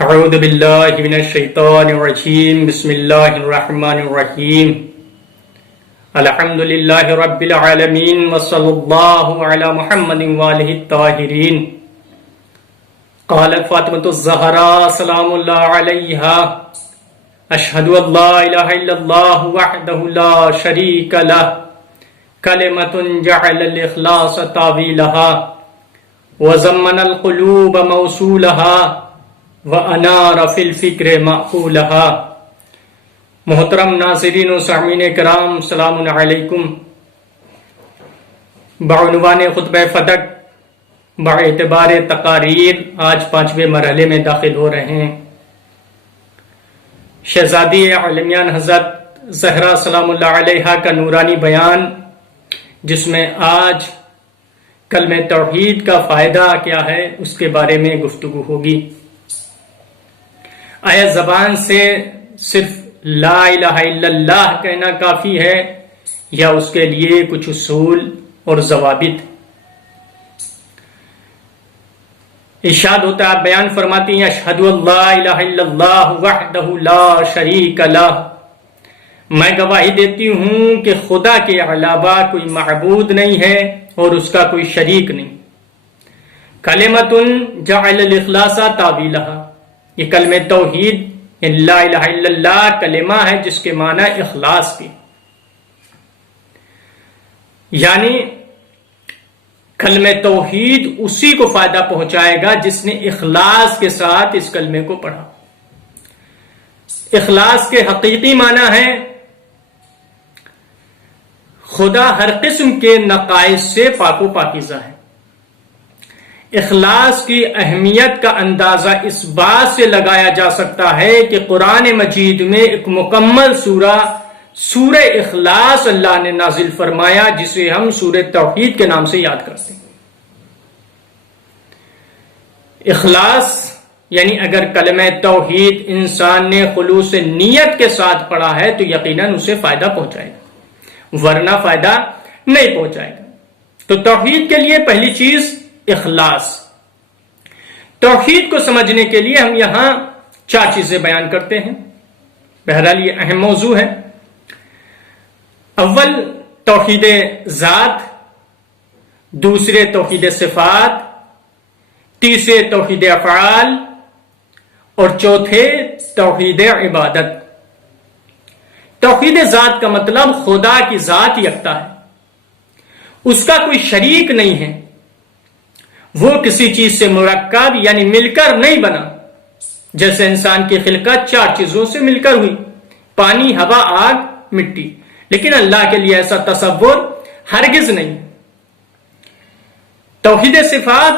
اعوذ باللہ من الشیطان الرجیم بسم اللہ الرحمن الرحیم الحمد للہ رب العالمین وصلی اللہ علی محمد وآلہ الطاہرین قالت فاطمۃ الزہراء سلام اللہ علیہا اشہد ان لا الہ الا اللہ وحدہ لا شریک لہ کلمۃ جعل الاخلاص تاویلہا وضمن القلوب موصولہا وَأَنَارَ فِي الْفِكْرِ مَعْقُولَهَا۔ محترم ناظرین و سامعین کرام، السلام علیکم۔ بعنوان خطبہ فتح باعتبار تقاریر آج 5ویں مرحلے میں داخل ہو رہے ہیں۔ شہزادی عالمیان حضرت زہرا سلام اللہ علیہا کا نورانی بیان، جس میں آج کلمہ توحید کا فائدہ کیا ہے اس کے بارے میں گفتگو ہوگی۔ آیا زبان سے صرف لا الہ الا اللہ کہنا کافی ہے یا اس کے لیے کچھ اصول اور ضوابط؟ ارشاد ہوتا ہے، آپ بیان فرماتی ہیں اشہد ان لا الہ الا اللہ وحدہ لا شریک لہ، میں گواہی دیتی ہوں کہ خدا کے علاوہ کوئی معبود نہیں ہے اور اس کا کوئی شریک نہیں۔ کلمۃ جعل الاخلاص تاویلہا، یہ کلمہ توحید لا الہ الا اللہ کلمہ ہے جس کے معنی اخلاص کے، یعنی کلمہ توحید اسی کو فائدہ پہنچائے گا جس نے اخلاص کے ساتھ اس کلمے کو پڑھا۔ اخلاص کے حقیقی معنی ہے خدا ہر قسم کے نقائص سے پاک و پاکیزہ ہے۔ اخلاص کی اہمیت کا اندازہ اس بات سے لگایا جا سکتا ہے کہ قرآن مجید میں ایک مکمل سورہ اخلاص اللہ نے نازل فرمایا، جسے ہم سورہ توحید کے نام سے یاد کرتے ہیں۔ اخلاص یعنی اگر کلمہ توحید انسان نے خلوص نیت کے ساتھ پڑھا ہے تو یقیناً اسے فائدہ پہنچائے گا، ورنہ فائدہ نہیں پہنچائے گا۔ تو توحید کے لیے پہلی چیز اخلاص۔ توحید کو سمجھنے کے لیے ہم یہاں 4 چیزیں بیان کرتے ہیں، بہرحال یہ اہم موضوع ہے۔ اول توحید ذات، دوسرے توحید صفات، تیسرے توحید افعال اور چوتھے توحید عبادت۔ توحید ذات کا مطلب خدا کی ذات یکتا ہے، اس کا کوئی شریک نہیں ہے، وہ کسی چیز سے مرکب یعنی مل کر نہیں بنا، جیسے انسان کی خلقت 4 چیزوں سے مل کر ہوئی، پانی، ہوا، آگ، مٹی، لیکن اللہ کے لیے ایسا تصور ہرگز نہیں۔ توحید صفات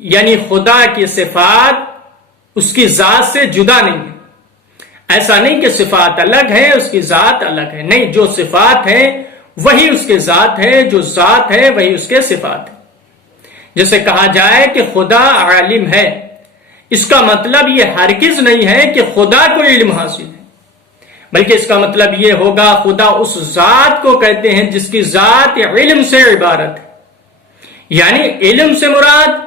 یعنی خدا کی صفات اس کی ذات سے جدا نہیں ہے، ایسا نہیں کہ صفات الگ ہے اس کی ذات الگ ہے، نہیں، جو صفات ہے وہی اس کے ذات ہے، جو ذات ہے وہی اس کے صفات ہے۔ جیسے کہا جائے کہ خدا عالم ہے، اس کا مطلب یہ ہرگز نہیں ہے کہ خدا کو علم حاصل ہے، بلکہ اس کا مطلب یہ ہوگا خدا اس ذات کو کہتے ہیں جس کی ذات علم سے عبارت ہے، یعنی علم سے مراد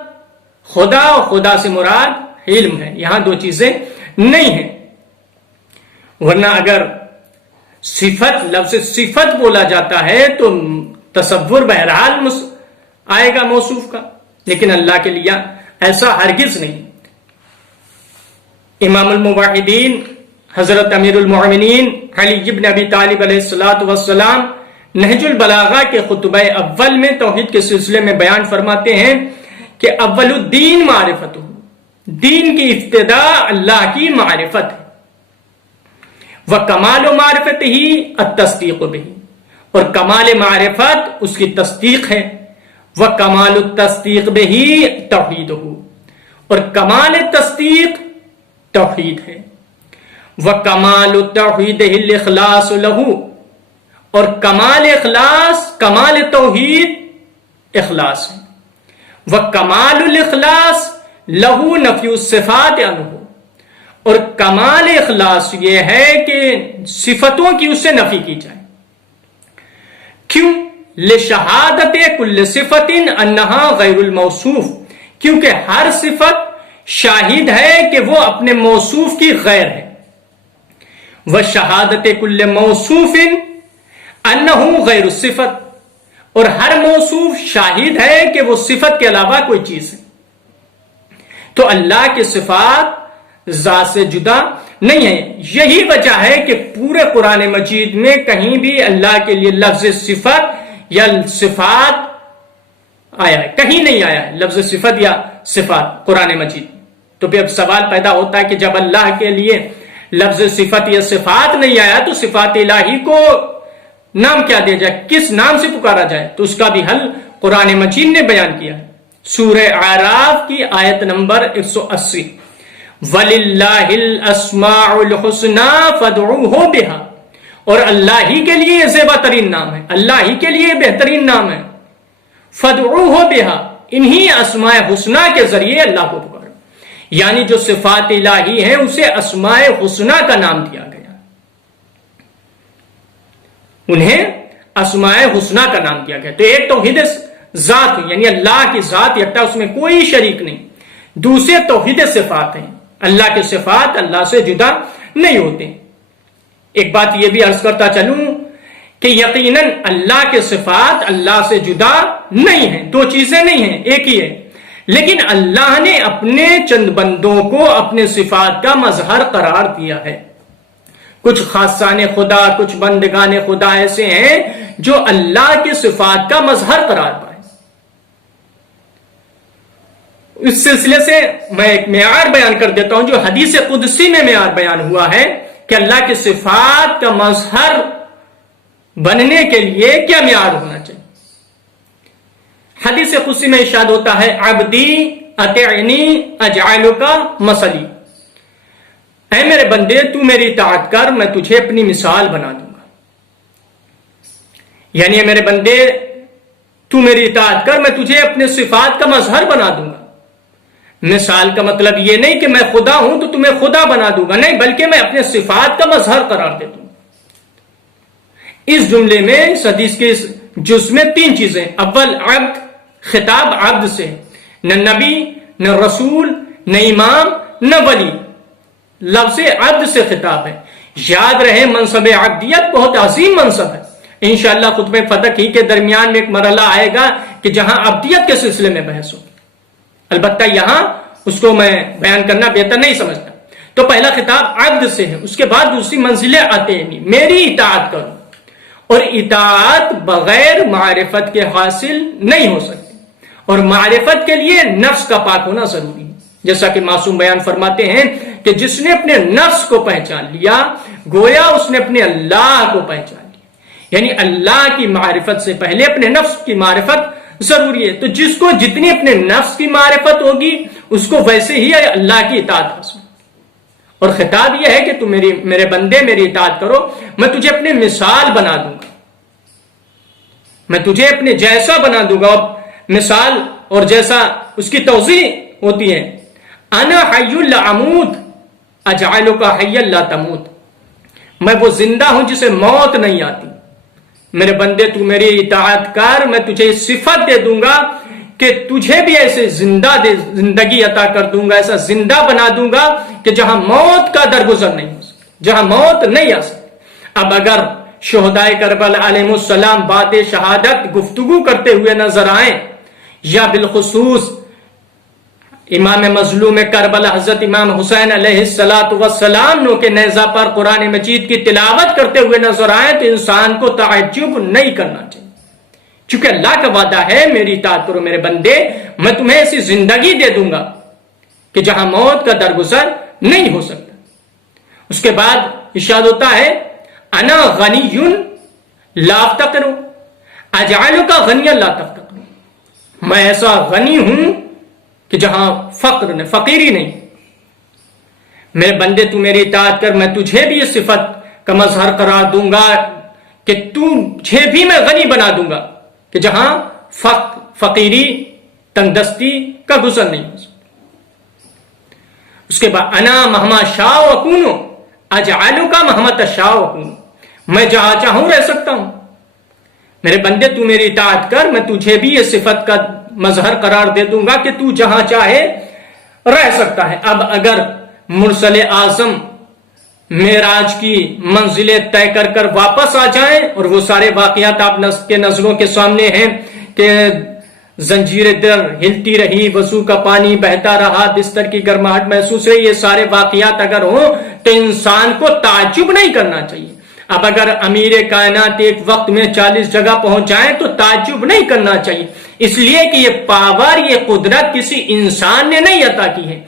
خدا اور خدا سے مراد علم ہے، یہاں 2 چیزیں نہیں ہیں۔ ورنہ اگر صفت، لفظ صفت بولا جاتا ہے تو تصور بہرحال آئے گا موصوف کا، لیکن اللہ کے لیے ایسا ہرگز نہیں۔ امام الموحدین حضرت امیر المؤمنین علی بن ابی طالب علیہ السلام نہج البلاغہ کے خطبہ اول میں توحید کے سلسلے میں بیان فرماتے ہیں کہ اول الدین معرفت، دین کی ابتدا اللہ کی معرفت ہے، وکمال معرفت ہی التصدیق بہ، اور کمال معرفت اس کی تصدیق ہے، وکمال التصدیق بہ توحیدہ، اور کمال تصدیق توحید ہے، وکمال التوحید الاخلاص لہ، اور کمال اخلاص، کمال توحید اخلاص ہے، وکمال الاخلاص لہ نفی الصفات عنہ، اور کمال اخلاص یہ ہے کہ صفتوں کی اس سے نفی کی جائے۔ کیوں؟ لشہادت کل صفت انہا غیر الموصوف، کیونکہ ہر صفت شاہد ہے کہ وہ اپنے موصوف کی غیر ہے. وشہادت کل موصوف انہ غیر الصفت، اور ہر موصوف شاہد ہے کہ وہ صفت کے علاوہ کوئی چیز ہے. تو اللہ کی صفات ذات سے جدا نہیں ہے. یہی وجہ ہے کہ پورے قرآن مجید میں کہیں بھی اللہ کے لیے لفظ صفت یا صفات آیا ہے، کہیں نہیں آیا ہے لفظ صفت یا صفات قرآن مجید. تو پھر اب سوال پیدا ہوتا ہے کہ جب اللہ کے لیے لفظ صفت یا صفات نہیں آیا تو صفات الہی کو نام کیا دیا جائے، کس نام سے پکارا جائے؟ تو اس کا بھی حل قرآن مجید نے بیان کیا. سورہ اعراف کی آیت نمبر 180، وَلِلَّهِ الْأَسْمَاعُ الْحُسْنَى فَادْعُوهُ بِهَا، اور اللہ ہی کے لیے یہ زیبا ترین نام ہے، اللہ ہی کے لیے بہترین نام ہے. فَادْعُوهُ بِهَا، انہی اسماء حسنہ کے ذریعے اللہ کو پکارو. یعنی جو صفات الہی ہیں اسے اسماء حسنہ کا نام دیا گیا، انہیں اسماء حسنہ کا نام دیا گیا. تو ایک توحید ذات یعنی اللہ کی ذات یکتا، اس میں کوئی شریک نہیں. دوسرے توحید صفات ہیں، اللہ کے صفات اللہ سے جدا نہیں ہوتے. ایک بات یہ بھی عرض کرتا چلوں کہ یقیناً اللہ کے صفات اللہ سے جدا نہیں ہیں، دو چیزیں نہیں ہیں، ایک ہی ہے. لیکن اللہ نے اپنے چند بندوں کو اپنے صفات کا مظہر قرار دیا ہے. کچھ خاصان خدا، کچھ بندگان خدا ایسے ہیں جو اللہ کی صفات کا مظہر قرار پائے. اس سلسلے سے میں ایک معیار بیان کر دیتا ہوں جو حدیث قدسی میں معیار بیان ہوا ہے کہ اللہ کی صفات کا مظہر بننے کے لیے کیا معیار ہونا چاہیے. حدیث قدسی میں ارشاد ہوتا ہے، عبدی اطعنی اجعلک مثلی، اے میرے بندے تو میری اطاعت کر، میں تجھے اپنی مثال بنا دوں گا. یعنی اے میرے بندے تو میری اطاعت کر، میں تجھے اپنے صفات کا مظہر بنا دوں گا. مثال کا مطلب یہ نہیں کہ میں خدا ہوں تو تمہیں خدا بنا دوں گا، نہیں، بلکہ میں اپنے صفات کا مظہر قرار دے دوں گا. اس جملے میں اس حدیث کے جز میں تین چیزیں. اول عبد، خطاب عبد سے، نہ نبی نہ رسول نہ امام نہ ولی، لفظ عبد سے خطاب ہے. یاد رہے منصب عبدیت بہت عظیم منصب ہے. انشاءاللہ خطبہ فتح ہی کے درمیان میں ایک مرحلہ آئے گا کہ جہاں عبدیت کے سلسلے میں بحث ہوگی. البتہ یہاں اس کو میں بیان کرنا بہتر نہیں سمجھتا. تو پہلا خطاب عبد سے ہے. اس کے بعد دوسری منزل اطیعنی، میری اطاعت کرو. اور اطاعت بغیر معرفت کے حاصل نہیں ہو سکتی، اور معرفت کے لیے نفس کا پاک ہونا ضروری ہے. جیسا کہ معصوم بیان فرماتے ہیں کہ جس نے اپنے نفس کو پہچان لیا گویا اس نے اپنے اللہ کو پہچان لیا. یعنی اللہ کی معرفت سے پہلے اپنے نفس کی معرفت ضروری ہے. تو جس کو جتنی اپنے نفس کی معرفت ہوگی اس کو ویسے ہی اللہ کی اطاعت حاصل. اور خطاب یہ ہے کہ تم میرے بندے میری اطاعت کرو، میں تجھے اپنے مثال بنا دوں گا، میں تجھے اپنے جیسا بنا دوں گا. مثال اور جیسا اس کی توضیح ہوتی ہے، انا حی لا اموت اجعلک حی لا تموت، میں وہ زندہ ہوں جسے موت نہیں آتی. میرے بندے تو میری اطاعت کر، میں تجھے صفت دے دوں گا کہ تجھے بھی ایسے زندگی عطا کر دوں گا، ایسا زندہ بنا دوں گا کہ جہاں موت کا درگزر نہیں ہو سکتا، جہاں موت نہیں آ سکتی. اب اگر شہدائے کربلا علیہ السلام بات شہادت گفتگو کرتے ہوئے نظر آئیں، یا بالخصوص امام مظلوم کربلا حضرت امام حسین علیہ السلام کے نیزہ پر قرآن مجید کی تلاوت کرتے ہوئے نظر آئیں تو انسان کو تعجب نہیں کرنا چاہیے، چونکہ اللہ کا وعدہ ہے میری اطاعت کرو میرے بندے، میں تمہیں ایسی زندگی دے دوں گا کہ جہاں موت کا درگزر نہیں ہو سکتا. اس کے بعد ارشاد ہوتا ہے، انا غنی لا افتقر اجعلک غنیا لا تفتقر، میں ایسا غنی ہوں کہ جہاں فقر نے فقیری نہیں. میرے بندے تو میری اطاعت کر، میں تجھے بھی یہ صفت کا مظہر قرار دوں گا کہ تجھے بھی میں غنی بنا دوں گا کہ جہاں فقیری تنگ دستی کا گزر نہیں ہو سکتا. اس کے بعد انا مہما شاء اکون اجعلک مہما تشاء اکون، میں جہاں چاہوں رہ سکتا ہوں. میرے بندے تو میری اطاعت کر، میں تجھے بھی یہ صفت کا مظہر قرار دے دوں گا کہ تو جہاں چاہے رہ سکتا ہے۔ اب اگر مرسل اعظم معراج کی منزلیں طے کر کر واپس آ جائیں اور وہ سارے واقعات آپ کے نظروں کے سامنے ہیں کہ زنجیر در ہلتی رہی، وضو کا پانی بہتا رہا، بستر کی گرماہٹ محسوس رہی، یہ سارے واقعات اگر ہوں تو انسان کو تعجب نہیں کرنا چاہیے۔ اب اگر امیر کائنات ایک وقت میں 40 جگہ پہنچ جائیں تو تعجب نہیں کرنا چاہیے، اس لیے کہ یہ پاور، یہ قدرت کسی انسان نے نہیں عطا کی ہے،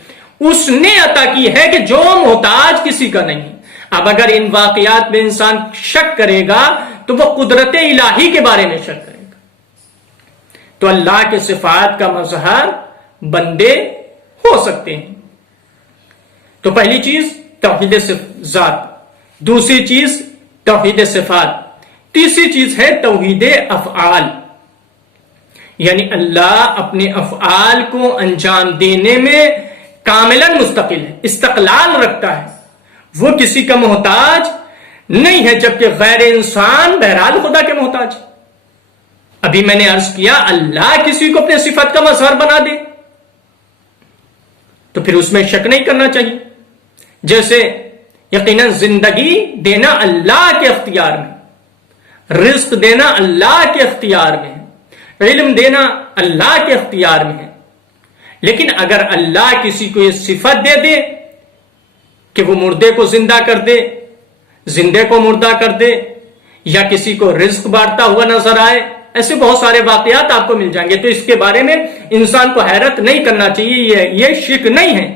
اس نے عطا کی ہے کہ جو محتاج کسی کا نہیں۔ اب اگر ان واقعات میں انسان شک کرے گا تو وہ قدرت الہی کے بارے میں شک کرے گا۔ تو اللہ کے صفات کا مظہر بندے ہو سکتے ہیں۔ تو پہلی چیز توحید ذات، دوسری چیز توحید صفات، تیسری چیز ہے توحید افعال، یعنی اللہ اپنے افعال کو انجام دینے میں کاملاً مستقل ہے، استقلال رکھتا ہے، وہ کسی کا محتاج نہیں ہے، جبکہ غیر انسان بہرحال خدا کے محتاج۔ ابھی میں نے عرض کیا اللہ کسی کو اپنے صفت کا مظہر بنا دے تو پھر اس میں شک نہیں کرنا چاہیے۔ جیسے یقیناً زندگی دینا اللہ کے اختیار میں، رزق دینا اللہ کے اختیار میں ہے، علم دینا اللہ کے اختیار میں ہے، لیکن اگر اللہ کسی کو یہ صفت دے دے کہ وہ مردے کو زندہ کر دے، زندے کو مردہ کر دے، یا کسی کو رزق بانٹتا ہوا نظر آئے، ایسے بہت سارے واقعات آپ کو مل جائیں گے، تو اس کے بارے میں انسان کو حیرت نہیں کرنا چاہیے، یہ شرک نہیں ہے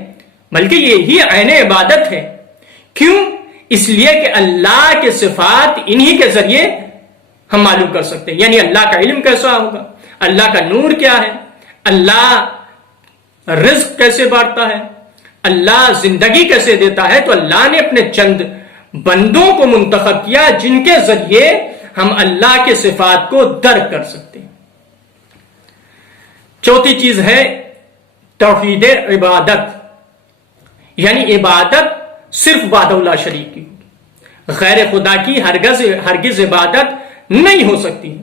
بلکہ یہی عین عبادت ہے۔ کیوں؟ اس لیے کہ اللہ کے صفات انہی کے ذریعے ہم معلوم کر سکتے ہیں، یعنی اللہ کا علم کیسا ہوگا، اللہ کا نور کیا ہے، اللہ رزق کیسے بانٹتا ہے، اللہ زندگی کیسے دیتا ہے۔ تو اللہ نے اپنے چند بندوں کو منتخب کیا جن کے ذریعے ہم اللہ کے صفات کو درک کر سکتے ہیں۔ چوتھی چیز ہے توحید عبادت، یعنی عبادت صرف وحدہ لا شریک کی ہوگی، غیر خدا کی ہرگز عبادت نہیں ہو سکتی،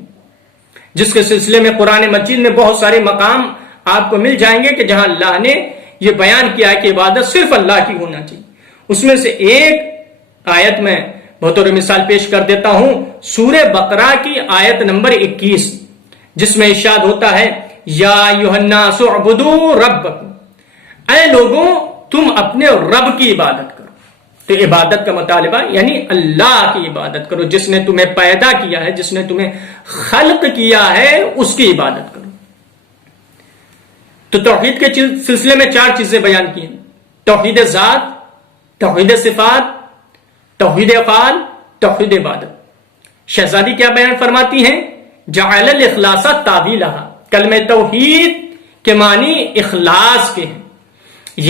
جس کے سلسلے میں قرآن مجید میں بہت سارے مقام آپ کو مل جائیں گے کہ جہاں اللہ نے یہ بیان کیا ہے کہ عبادت صرف اللہ کی ہونا چاہیے۔ اس میں سے ایک آیت میں بطور مثال پیش کر دیتا ہوں، سورہ بقرہ کی آیت نمبر 21، جس میں ارشاد ہوتا ہے یا ایھا الناس اعبدوا ربکم، اے لوگوں تم اپنے رب کی عبادت کرو۔ تو عبادت کا مطالبہ یعنی اللہ کی عبادت کرو، جس نے تمہیں پیدا کیا ہے، جس نے تمہیں خلق کیا ہے، اس کی عبادت کرو۔ تو توحید کے سلسلے میں 4 چیزیں بیان کی ہیں، توحید ذات، توحید صفات، توحید افعال، توحید عبادت۔ شہزادی کیا بیان فرماتی ہیں؟ جعل الاخلاص تعویلھا، کلمہ توحید کے معنی اخلاص کے ہیں،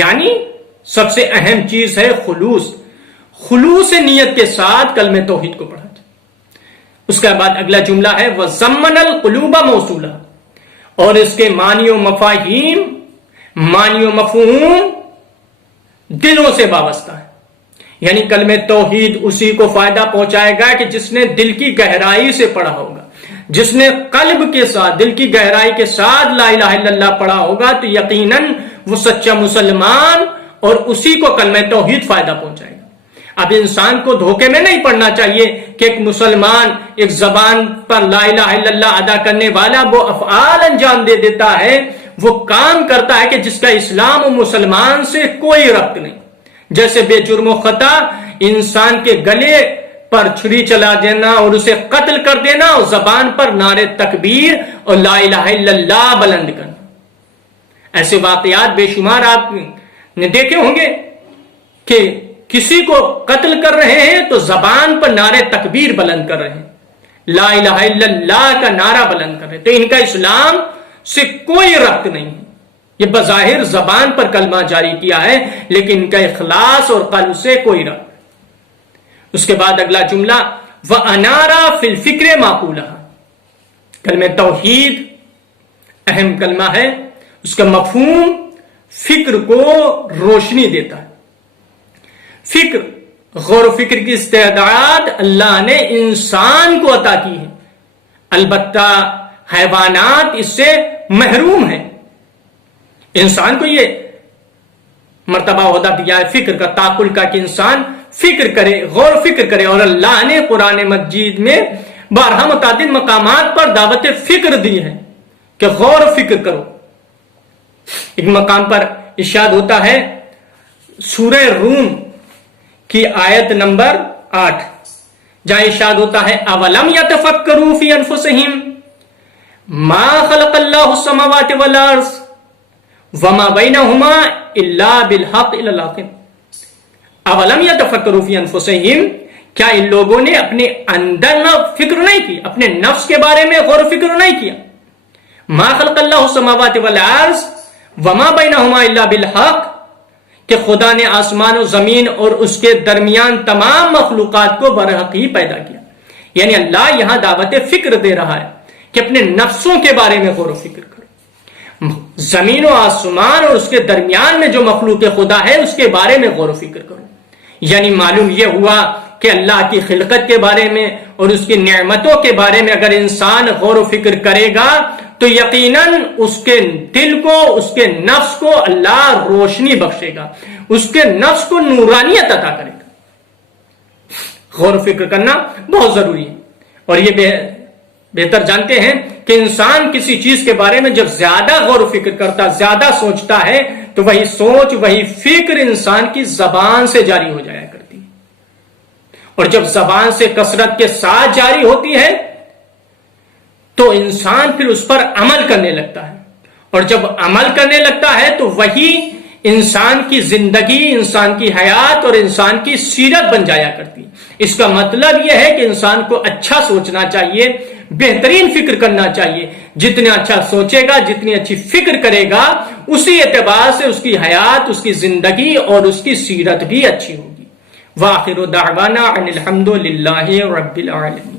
یعنی سب سے اہم چیز ہے خلوص نیت کے ساتھ کلمہ توحید کو پڑھا جائے۔ اس کے بعد اگلا جملہ ہے وَزَمَّنَ الْقُلُوبَ مَوْصُولًا، اور اس کے معنی و مفاہیم، معنی و مفہوم دلوں سے وابستہ ہے، یعنی کلمہ توحید اسی کو فائدہ پہنچائے گا کہ جس نے دل کی گہرائی سے پڑھا ہوگا، جس نے قلب کے ساتھ، دل کی گہرائی کے ساتھ لا الہ الا اللہ پڑھا ہوگا، تو یقیناً وہ سچا مسلمان اور اسی کو کلمہ توحید فائدہ پہنچائے گا۔ اب انسان کو دھوکے میں نہیں پڑنا چاہیے کہ ایک مسلمان ایک زبان پر لا الہ الا اللہ ادا کرنے والا وہ افعال انجام دے دیتا ہے، وہ کام کرتا ہے کہ جس کا اسلام و مسلمان سے کوئی ربط نہیں، جیسے بے جرم و خطا انسان کے گلے پر چھری چلا دینا اور اسے قتل کر دینا اور زبان پر نعرے تکبیر اور لا الہ الا اللہ بلند کرنا۔ ایسے واقعات بے شمار آپ نے دیکھے ہوں گے کہ کسی کو قتل کر رہے ہیں تو زبان پر نعرے تکبیر بلند کر رہے ہیں، لا الہ الا اللہ کا نعرہ بلند کر رہے ہیں، تو ان کا اسلام سے کوئی ربط نہیں ہے، یہ بظاہر زبان پر کلمہ جاری کیا ہے لیکن ان کا اخلاص اور قلب سے کوئی ربط۔ اس کے بعد اگلا جملہ وَأَنَارَ فِي الْفِكْرِ مَعْقُولَهَا، کلمہ توحید اہم کلمہ ہے، اس کا مفہوم فکر کو روشنی دیتا ہے۔ فکر، غور و فکر کی استعداد اللہ نے انسان کو عطا کی ہے، البتہ حیوانات اس سے محروم ہیں۔ انسان کو یہ مرتبہ عہدہ دیا ہے فکر کا، تعقل کا، کہ انسان فکر کرے، غور و فکر کرے. اور اللہ نے قرآن مجید میں بارہا متعدد مقامات پر دعوت فکر دی ہے کہ غور و فکر کرو. ایک مقام پر ارشاد ہوتا ہے سورہ روم کی آیت نمبر 8، جہاں ارشاد ہوتا ہے اولم یتفکروا فی انفسہم ما خلق اللہ السماوات والارض وما بینہما الا بالحق الی الاخر. اولم یتفکروا فی انفسہم، کیا ان لوگوں نے اپنے اندر فکر نہیں کی، اپنے نفس کے بارے میں غور و فکر نہیں کیا؟ ما خلق اللہ السماوات والارض وما بینہما الا بالحق، کہ خدا نے آسمان و زمین اور اس کے درمیان تمام مخلوقات کو برحق ہی پیدا کیا. یعنی اللہ یہاں دعوت فکر دے رہا ہے کہ اپنے نفسوں کے بارے میں غور و فکر کرو، زمین و آسمان اور اس کے درمیان میں جو مخلوق خدا ہے اس کے بارے میں غور و فکر کرو. یعنی معلوم یہ ہوا کہ اللہ کی خلقت کے بارے میں اور اس کی نعمتوں کے بارے میں اگر انسان غور و فکر کرے گا تو یقیناً اس کے دل کو، اس کے نفس کو اللہ روشنی بخشے گا، اس کے نفس کو نورانیت عطا کرے گا. غور و فکر کرنا بہت ضروری ہے. اور یہ بہتر جانتے ہیں کہ انسان کسی چیز کے بارے میں جب زیادہ غور و فکر کرتا، زیادہ سوچتا ہے، تو وہی سوچ، وہی فکر انسان کی زبان سے جاری ہو جایا کرتی ہے. اور جب زبان سے کثرت کے ساتھ جاری ہوتی ہے تو انسان پھر اس پر عمل کرنے لگتا ہے. اور جب عمل کرنے لگتا ہے تو وہی انسان کی زندگی، انسان کی حیات اور انسان کی سیرت بن جایا کرتی. اس کا مطلب یہ ہے کہ انسان کو اچھا سوچنا چاہیے، بہترین فکر کرنا چاہیے. جتنا اچھا سوچے گا، جتنی اچھی فکر کرے گا، اسی اعتبار سے اس کی حیات، اس کی زندگی اور اس کی سیرت بھی اچھی ہوگی. وآخر دعوانا ان الحمد للہ رب العالمین.